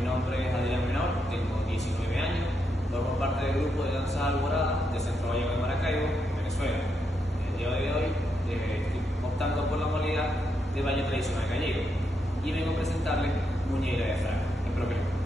Mi nombre es Adrián Menor, tengo 19 años, formo parte del grupo de danza alborada de Centro Vallejo de Maracaibo, Venezuela. El día de hoy estoy optando por la modalidad de baile tradicional gallego y vengo a presentarles Muñeira de Fraga. Espero que les guste.